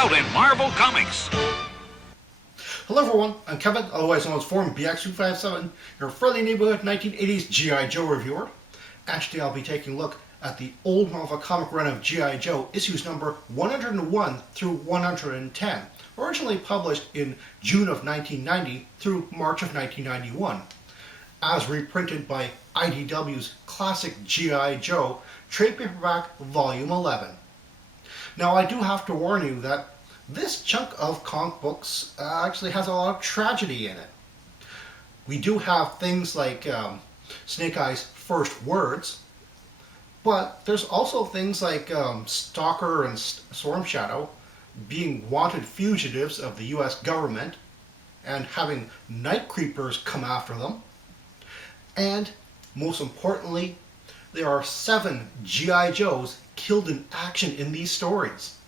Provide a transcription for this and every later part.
out in Marvel Comics. Hello everyone, I'm Kevin, otherwise known as Forum BX257, your friendly neighborhood 1980s G.I. Joe reviewer. And today I'll be taking a look at the old Marvel comic run of G.I. Joe, issues number 101 through 110, originally published in June of 1990 through March of 1991, as reprinted by IDW's classic G.I. Joe trade paperback volume 11. Now I do have to warn you that this chunk of comic books actually has a lot of tragedy in it. We do have things like Snake Eye's first words, but there's also things like Stalker and Storm Shadow being wanted fugitives of the US government and having night creepers come after them. And most importantly, there are 7 G.I. Joes killed in action in these stories.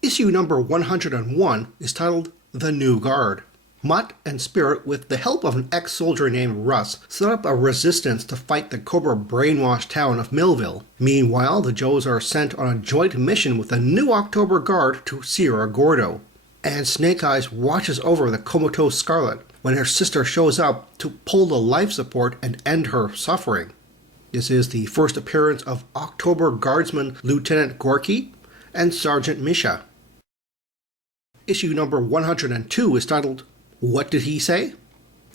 Issue number 101 is titled The New Guard. Mutt and Spirit, with the help of an ex-soldier named Russ, set up a resistance to fight the Cobra brainwashed town of Millville. Meanwhile, the Joes are sent on a joint mission with the new October Guard to Sierra Gordo. And Snake Eyes watches over the comatose Scarlet when her sister shows up to pull the life support and end her suffering. This is the first appearance of October Guardsman Lieutenant Gorky and Sergeant Misha. Issue number 102 is titled, What Did He Say?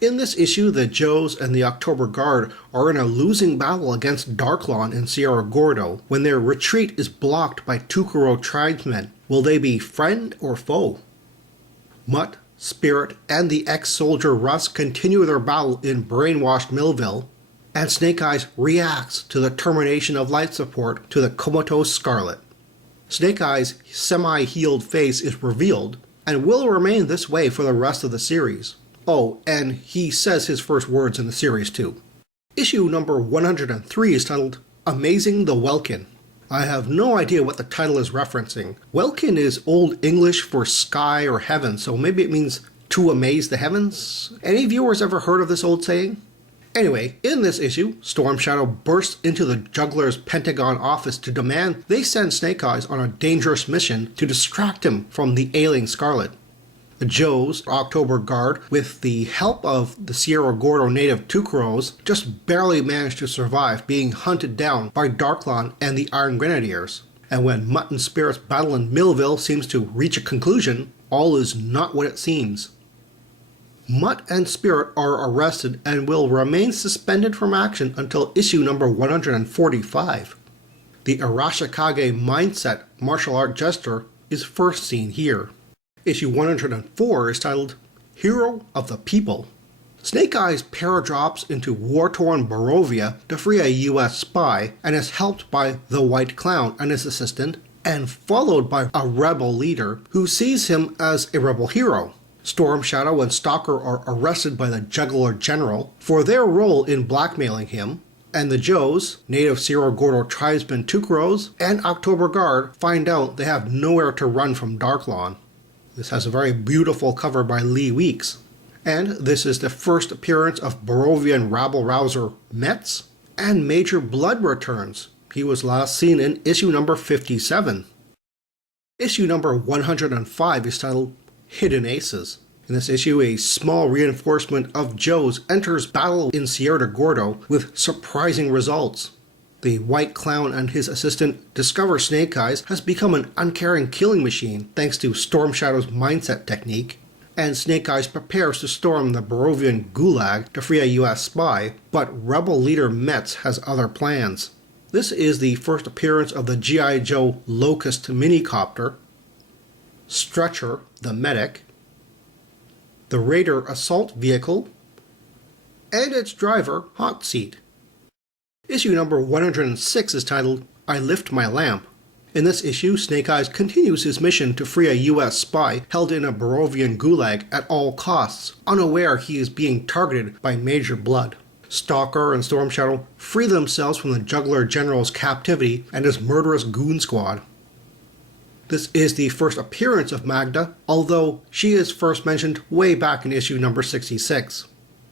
In this issue, the Joes and the October Guard are in a losing battle against Darklon in Sierra Gordo when their retreat is blocked by Tukaro tribesmen. Will they be friend or foe? Mutt, Spirit, and the ex-soldier Russ continue their battle in brainwashed Millville, and Snake Eyes reacts to the termination of life support to the comatose Scarlet. Snake Eyes' semi-healed face is revealed, and will remain this way for the rest of the series. Oh, and he says his first words in the series too. Issue number 103 is titled, Amazing the Welkin. I have no idea what the title is referencing. Welkin is Old English for sky or heaven, so maybe it means to amaze the heavens? Any viewers ever heard of this old saying? Anyway, in this issue, Storm Shadow bursts into the Juggler's Pentagon office to demand they send Snake Eyes on a dangerous mission to distract him from the ailing Scarlet. The Joes, October Guard, with the help of the Sierra Gordo native Tucaros, just barely manage to survive being hunted down by Darklon and the Iron Grenadiers. And when Mutt and Spirit's battle in Millville seems to reach a conclusion, all is not what it seems. Mutt and Spirit are arrested and will remain suspended from action until issue number 145. The Arashikage Mindset martial art jester is first seen here. Issue 104 is titled Hero of the People. Snake Eyes paradrops into war-torn Barovia to free a US spy and is helped by the White Clown and his assistant, and followed by a rebel leader who sees him as a rebel hero. Storm Shadow and Stalker are arrested by the Juggler General for their role in blackmailing him, and the Joes, native Sierra Gordo tribesmen Tucaros, and October Guard find out they have nowhere to run from Darklon. This has a very beautiful cover by Lee Weeks, and this is the first appearance of Barovian rabble-rouser Metz, and Major Blood returns. He was last seen in issue number 57. Issue number 105 is titled Hidden Aces. In this issue, a small reinforcement of Joes enters battle in Sierra Gordo with surprising results. The White Clown and his assistant discover Snake Eyes has become an uncaring killing machine thanks to Storm Shadow's mindset technique, and Snake Eyes prepares to storm the Barovian Gulag to free a US spy, but rebel leader Metz has other plans. This is the first appearance of the G.I. Joe Locust minicopter, Stretcher, the medic, the Raider assault vehicle, and its driver, Hot Seat. Issue number 106 is titled, I Lift My Lamp. In this issue, Snake Eyes continues his mission to free a US spy held in a Barovian gulag at all costs, unaware he is being targeted by Major Blood. Stalker and Storm Shadow free themselves from the Juggler General's captivity and his murderous goon squad. This is the first appearance of Magda, although she is first mentioned way back in issue number 66.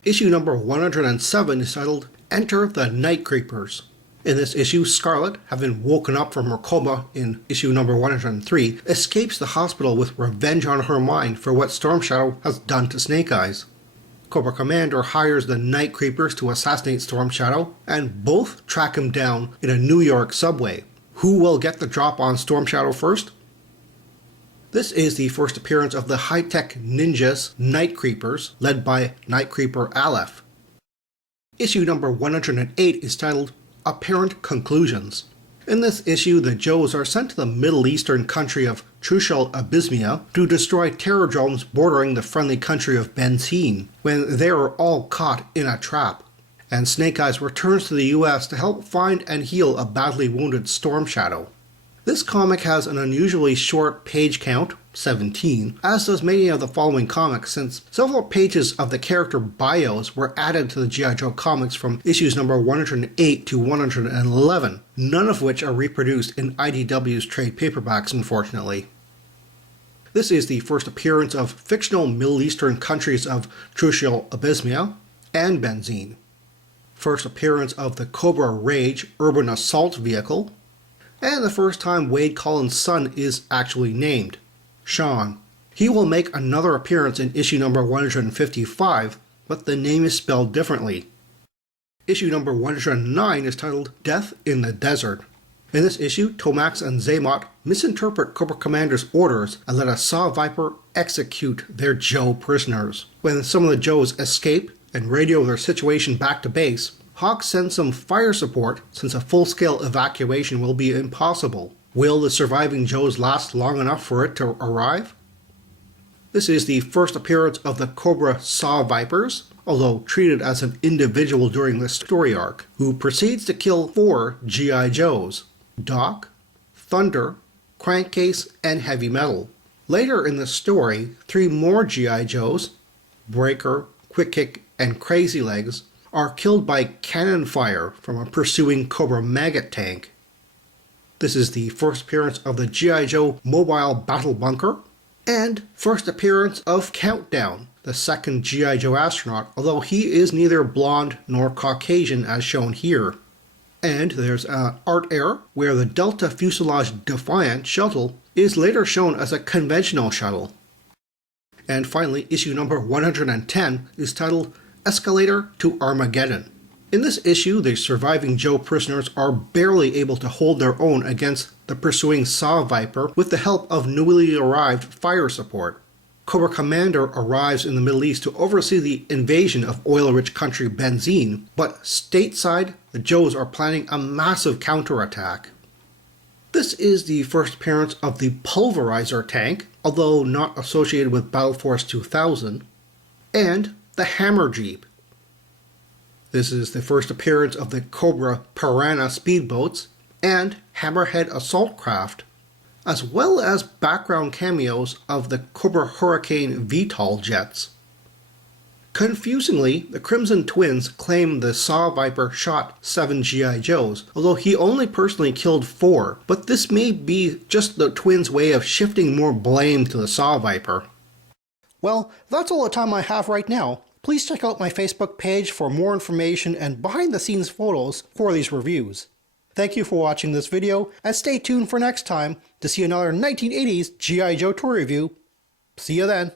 Issue number 107 is titled Enter the Night Creepers. In this issue, Scarlet, having woken up from her coma in issue number 103, escapes the hospital with revenge on her mind for what Storm Shadow has done to Snake Eyes. Cobra Commander hires the Night Creepers to assassinate Storm Shadow, and both track him down in a New York subway. Who will get the drop on Storm Shadow first? This is the first appearance of the high-tech ninjas Night Creepers, led by Night Creeper Aleph. Issue number 108 is titled Apparent Conclusions. In this issue, the Joes are sent to the Middle Eastern country of Trucial Abysmia to destroy terror drones bordering the friendly country of Benzine, when they are all caught in a trap. And Snake Eyes returns to the US to help find and heal a badly wounded Storm Shadow. This comic has an unusually short page count, 17, as does many of the following comics, since several pages of the character bios were added to the G.I. Joe comics from issues number 108 to 111, none of which are reproduced in IDW's trade paperbacks, unfortunately. This is the first appearance of fictional Middle Eastern countries of Trucial Abysmia and Benzine. First appearance of the Cobra Rage urban assault vehicle, and the first time Wade Collins' son is actually named, Sean. He will make another appearance in issue number 155, but the name is spelled differently. Issue number 109 is titled Death in the Desert. In this issue, Tomax and Zaymot misinterpret Cobra Commander's orders and let a Saw Viper execute their Joe prisoners. When some of the Joes escape and radio their situation back to base, Hawk sends some fire support since a full-scale evacuation will be impossible. Will the surviving Joes last long enough for it to arrive? This is the first appearance of the Cobra Saw Vipers, although treated as an individual during the story arc, who proceeds to kill 4 G.I. Joes: Doc, Thunder, Crankcase, and Heavy Metal. Later in the story, 3 more G.I. Joes, Breaker, Quick Kick, and Crazy Legs, are killed by cannon fire from a pursuing Cobra Maggot tank. This is the first appearance of the G.I. Joe Mobile Battle Bunker, and first appearance of Countdown, the second G.I. Joe astronaut, although he is neither blonde nor Caucasian as shown here. And there's an art error where the Delta Fuselage Defiant shuttle is later shown as a conventional shuttle. And finally, issue number 110 is titled Escalator to Armageddon. In this issue, the surviving Joe prisoners are barely able to hold their own against the pursuing Saw Viper with the help of newly arrived fire support. Cobra Commander arrives in the Middle East to oversee the invasion of oil-rich country Benzine, but stateside, the Joes are planning a massive counterattack. This is the first appearance of the Pulverizer tank, although not associated with Battle Force 2000, and the Hammer Jeep. This is the first appearance of the Cobra Piranha speedboats and Hammerhead assault craft, as well as background cameos of the Cobra Hurricane VTOL jets. Confusingly, the Crimson Twins claim the Saw Viper shot 7 G.I. Joes, although he only personally killed 4, but this may be just the Twins' way of shifting more blame to the Saw Viper. Well, that's all the time I have right now. Please check out my Facebook page for more information and behind-the-scenes photos for these reviews. Thank you for watching this video, and stay tuned for next time to see another 1980s G.I. Joe toy review. See you then.